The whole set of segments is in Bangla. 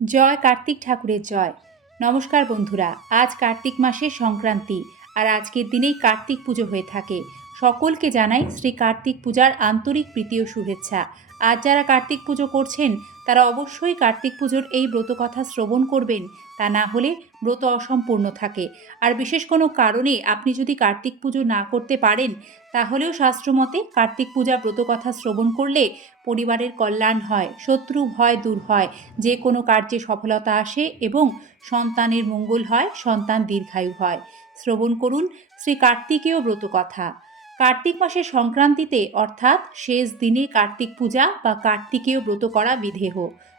জয় কার্তিক ঠাকুরের জয়। নমস্কার বন্ধুরা, আজ কার্তিক মাসের সংক্রান্তি আর আজকের দিনেই কার্তিক পুজো হয়ে থাকে। সকলকে জানাই শ্রী কার্তিক পূজার আন্তরিক প্রীতি ও শুভেচ্ছা। আজ যারা কার্তিক পুজো করছেন তারা অবশ্যই কার্তিক পুজোর এই ব্রতকথা শ্রবণ করবেন, তা না হলে ব্রত অসম্পূর্ণ থাকে। আর বিশেষ কোনো কারণে আপনি যদি কার্তিক পুজো না করতে পারেন, তাহলেও শাস্ত্রমতে কার্তিক পূজা ব্রতকথা শ্রবণ করলে পরিবারের কল্যাণ হয়, শত্রু ভয় দূর হয়, যে কোনো কার্যে সফলতা আসে এবং সন্তানের মঙ্গল হয়, সন্তান দীর্ঘায়ু হয়। শ্রবণ করুন শ্রী কার্তিকেয় ব্রতকথা। কার্তিক মাসের সংক্রান্তিতে, অর্থাৎ শেষ দিনে কার্তিক পূজা বা কার্তিকেয় ব্রত করা বিধেহ।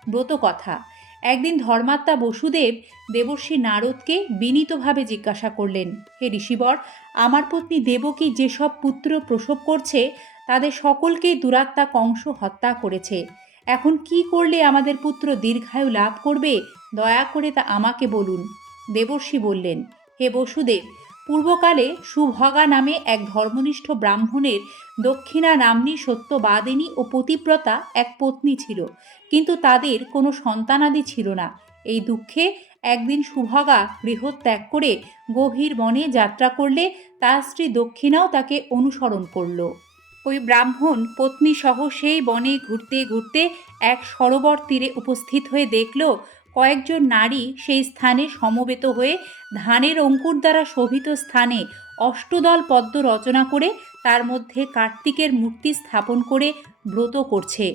ব্রতকথা একদিন ধর্মাত্মা বসুদেব দেবর্ষী নারদকে বিনীতভাবে জিজ্ঞাসা করলেন, হে ঋষিবর, আমার পত্নী দেবকী যেসব পুত্র প্রসব করছে, তাদের সকলকেই দুরাত্মা কংস হত্যা করেছে। এখন কি করলে আমাদের পুত্র দীর্ঘায়ু লাভ করবে, দয়া করে তা আমাকে বলুন। দেবর্ষি বললেন, হে বসুদেব পূর্বকালে সুভগা নামে এক ধর্মনিষ্ঠ ব্রাহ্মণের দক্ষিণা নাম্নী সত্যবাদিনী ও পতিব্রতা এক পত্নী ছিল। কিন্তু তাদের কোনো সন্তানাদি ছিল না। এই দুঃখে একদিন সুভগা গৃহত্যাগ করে গভীর বনে যাত্রা করলে তার স্ত্রী দক্ষিণাও তাকে অনুসরণ করল। ওই ব্রাহ্মণ পত্নী সহ সেই বনে ঘুরতে ঘুরতে এক সরোবর তীরে উপস্থিত হয়ে দেখল কয়েকজন নারী সেই স্থানে সমবেত হয়ে ধানের অঙ্কুর দ্বারা শোভিত স্থানে অষ্টদল পদ্ম রচনা করে তার মধ্যে কার্তিকের মূর্তি স্থাপন করে ব্রত করছে।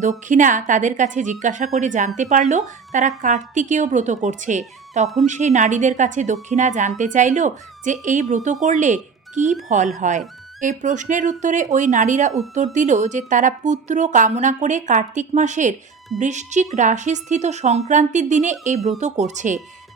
দক্ষিণা তাদের কাছে জিজ্ঞাসা করে জানতে পারল তারা কার্তিকেও ব্রত করছে। তখন সেই নারীদের কাছে দক্ষিণা জানতে চাইল যে এই ব্রত করলে কি ফল হয়। এই প্রশ্নের উত্তরে ওই নারীরা উত্তর দিল যে তারা পুত্র কামনা করে কার্তিক মাসের বৃশ্চিক রাশিস্থিত সংক্রান্তির দিনে এই ব্রত করছে।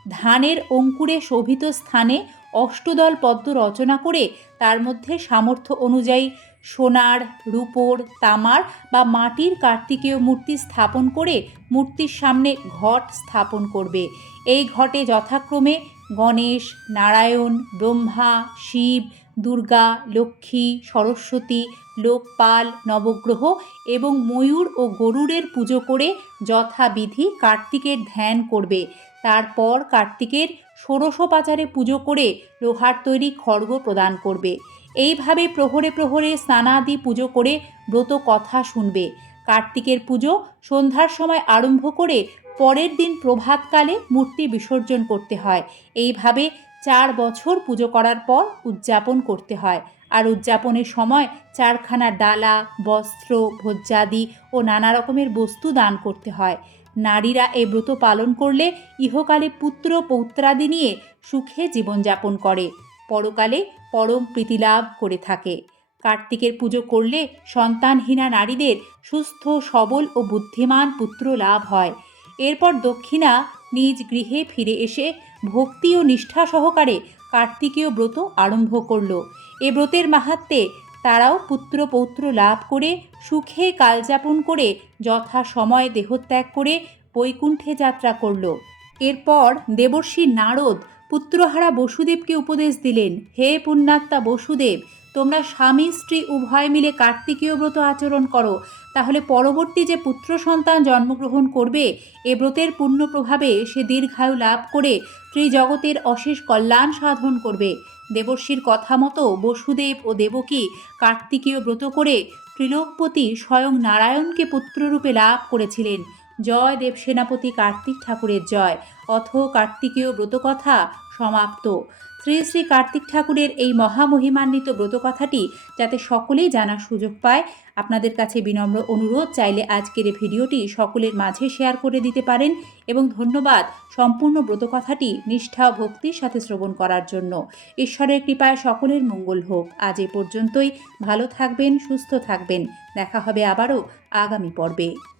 ধানের অঙ্কুরে শোভিত স্থানে অষ্টদল পদ্ম রচনা করে তার মধ্যে সামর্থ্য অনুযায়ী সোনার, রূপোর, তামার বা মাটির কার্তিকেয় মূর্তি স্থাপন করে মূর্তির সামনে ঘট স্থাপন করবে। এই ঘটে যথাক্রমে গণেশ, নারায়ণ, ব্রহ্মা, শিব দুর্গা, লক্ষ্মী, সরস্বতী, লোকপাল, নবগ্রহ এবং ময়ূর ও গরুরের পুজো করে যথাবিধি কার্তিকের ধ্যান করবে। তারপর কার্তিকের ষোড়শোপাচারে পুজো করে লোহার তৈরি খড়গ প্রদান করবে। এইভাবে প্রহরে প্রহরে স্নানাদি পুজো করে ব্রত কথা শুনবে। কার্তিকের পুজো সন্ধ্যার সময় আরম্ভ করে পরের দিন প্রভাতকালে মূর্তি বিসর্জন করতে হয়। এইভাবে চার বছর পুজো করার পর উদযাপন করতে হয়। আর উদযাপনের সময় চারখানা ডালা, বস্ত্র, ভোজ্যাদি ও নানা রকমের বস্তু দান করতে হয়। নারীরা এই ব্রত পালন করলে ইহকালে পুত্র পৌত্রাদি নিয়ে সুখে জীবনযাপন করে। পরকালে পরম প্রীতিলাভ করে থাকে। কার্তিকের পুজো করলে সন্তানহীনা নারীদের সুস্থ, সবল ও বুদ্ধিমান পুত্র লাভ হয়। এরপর দক্ষিণা নিজ গৃহে ফিরে এসে ভক্তি ও নিষ্ঠা সহকারে কার্তিকীয় ব্রত আরম্ভ করল। এ ব্রতের মাহাত্মে তারাও পুত্র পৌত্র লাভ করে সুখে কালযাপন করে যথা সময় দেহত্যাগ করে বৈকুণ্ঠে যাত্রা করল। এরপর দেবর্ষী নারদ পুত্রহারা বসুদেবকে উপদেশ দিলেন, হে পুণ্যাত্মা বসুদেব তোমরা স্বামী, স্ত্রী, উভয় মিলে কার্তিকীয় ব্রত আচরণ করো। তাহলে পরবর্তী যে পুত্র সন্তান জন্মগ্রহণ করবে, এ ব্রতের পূর্ণ প্রভাবে সে দীর্ঘায়ু লাভ করে ত্রিজগতের অশেষ কল্যাণ সাধন করবে। দেবর্ষীর কথা মতো বসুদেব ও দেবকী কার্তিকীয় ব্রত করে ত্রিলোকপতি স্বয়ং নারায়ণকে পুত্ররূপে লাভ করেছিলেন। জয় দেব সেনাপতি কার্তিক ঠাকুরের জয়। অথ কার্তিকীয় ব্রতকথা সমাপ্ত। শ্রী শ্রী কার্তিক ঠাকুরের এই মহামহিমান্বিত ব্রতকথাটি যাতে সকলেই জানার সুযোগ পায়, আপনাদের কাছে বিনম্র অনুরোধ, চাইলে আজকের এই ভিডিওটি সকলের মাঝে শেয়ার করে দিতে পারেন এবং ধন্যবাদ সম্পূর্ণ ব্রতকথাটি নিষ্ঠা ভক্তির সাথে শ্রবণ করার জন্য। ঈশ্বরের কৃপায় সকলের মঙ্গল হোক। আজ এ পর্যন্তই। ভালো থাকবেন, সুস্থ থাকবেন। দেখা হবে আবারও আগামী পর্বে।